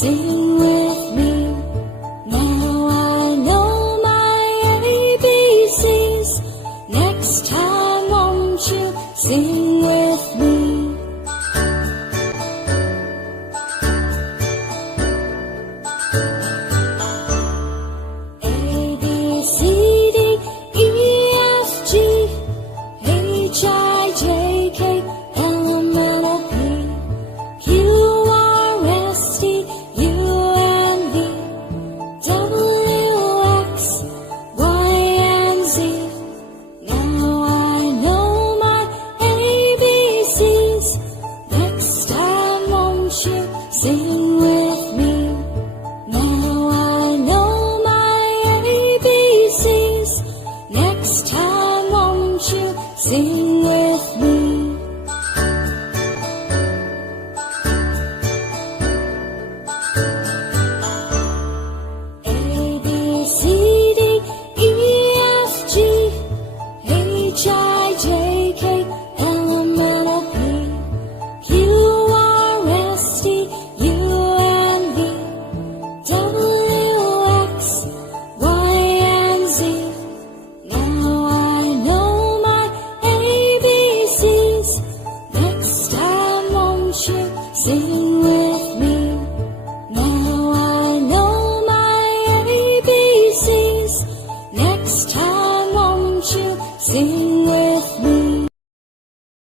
Sing with me. Now I know my ABCs. Next time won't you sing with me? A, B, C, D, E, F, G, H, I, J, K, L, M, N, O, P, Q, R, S, T, U, and V, W, X, Y, and Z. Now I know my ABCs. Next time won't you sing with me? Now I know my ABCs. Next time won't you sing with me? A, B, C, D, E, F, G, H, I, J, K, L, M, N, O, P, Q, R, S, T, U, and V, W, X, Y, and Z. Now I know my ABCs. Next time won't you sing with me? Now I know my ABCs. Next time won't you sing